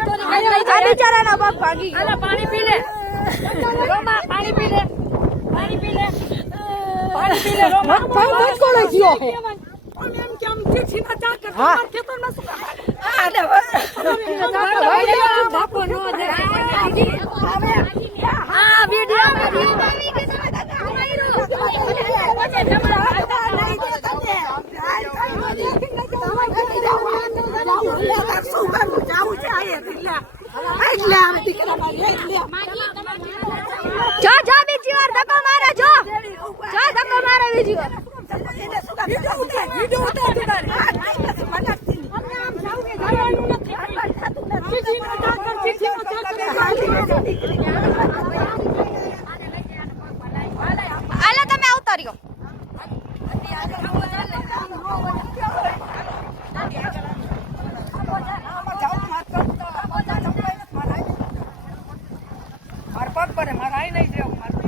બિચારાનો બાપ ભાગી ગયો. પાણી પી લે રોમા, પાણી પી લે, પાણી પી લે, પાણી પી લે રોમા. ભાઈ કોણ ગયો હે? એમ કેમ ચીઠી ના ચા કરતો માર ખેતર માં શું બાપો નો દે આ વિડિયો જો જો બીજી વાર ધક્કો મારે જો જો ધક્કો મારે બીજી વાર આલે તમે આવતા રહ્યો. માર પગ પડે મારે આઈ નહીં જવું.